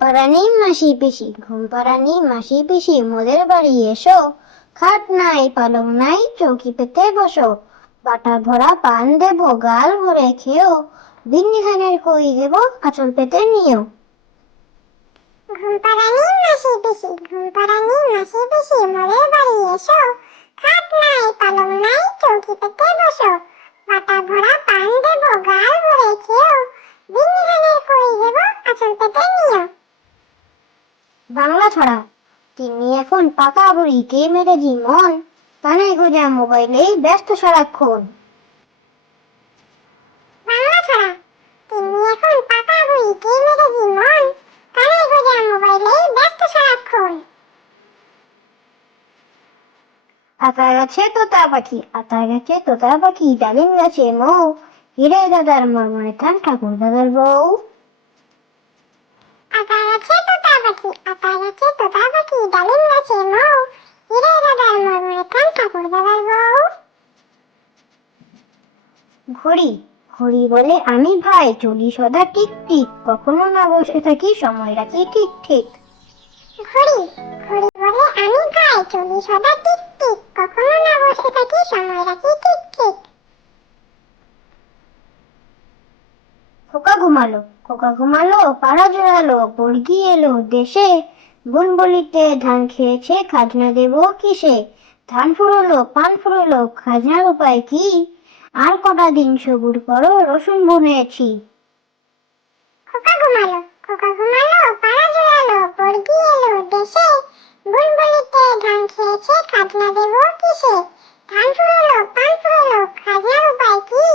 পাড়ানি মাসি পিসি, ঘুম পাড়ানি মাসি পিসি, মোদের বাড়ি এসো। খাট নাই পালং নাই, চৌকি পেতে বসো। বাটা ভরা পান দেবো, গাল ভরে খেও। বিন্নি খানের কই দেবো, আঁচল পেতে নিও। ঘুম পাড়ানি মাসি পিসি, ঘুম পাড়ানি মাসি পিসি, মোদের বাড়ি এসো। খাট নাই পালং নাই, চৌকি পেতে বসো। বাটা ভরা পান দেবো, গাল ভরে খেও। বিন্নি খানের কই দেবো, আঁচল পেতে নিও। বাংলা ছড়া। তিনি এখন পাকা বুড়ি, কে মেরেজি মন। কানে গোজা মোবাইলেই ব্যস্ত সারাক্ষণ। বাংলা ছড়া। তিনি এখন পাকা বুড়ি, কে মেরেজি মন। কানে গোজা মোবাইলেই ব্যস্ত সারাক্ষণ। আতা গাছে তোতা পাখি, আতা গাছে তোতা পাখি, ডালিম গাছে মৌ। হিরে দাদার মরমরে থান, ঠাকুর দাদার বউ। আতা গাছে তোতা পাখি, আতা গাছে তোতা পাখি, ডালিম গাছে মৌ। হিরে দাদার মরমরে কান, ঠাকুর দাদার বউ। ঘড়ি। ঘড়ি বলে আমি ভাই, চলি সদা টিক টিক, কখনো না বসে থাকি, সময় রাখি ঠিক ঠিক। ঘড়ি। ঘড়ি বলে আমি ভাই, চলি সদা টিক টিক, কখনো না বসে থাকি, সময় রাখি ঠিক ঠিক। খোকা ঘুমালো, খোকা ঘুমালো, পাড়া জোড়ালো, বর্গি এলো দেশে। বোন বলিতে ধান খেয়েছে, খাজনা দেবো কিসে। ধান ফুরোলো, পান ফুরোলো, খাজনার উপায় কি। আর কটা দিন সবুর করো, রসুন বুনেছি। খোকা ঘুমালো, খোকা ঘুমালো, পাড়া জোড়ালো, বর্গি এলো দেশে। বোন বলিতে ধান খেয়েছে, খাজনা দেবো কিসে। ধান ফুরোলো, পান ফুরোলো, খাজনার উপায় কি।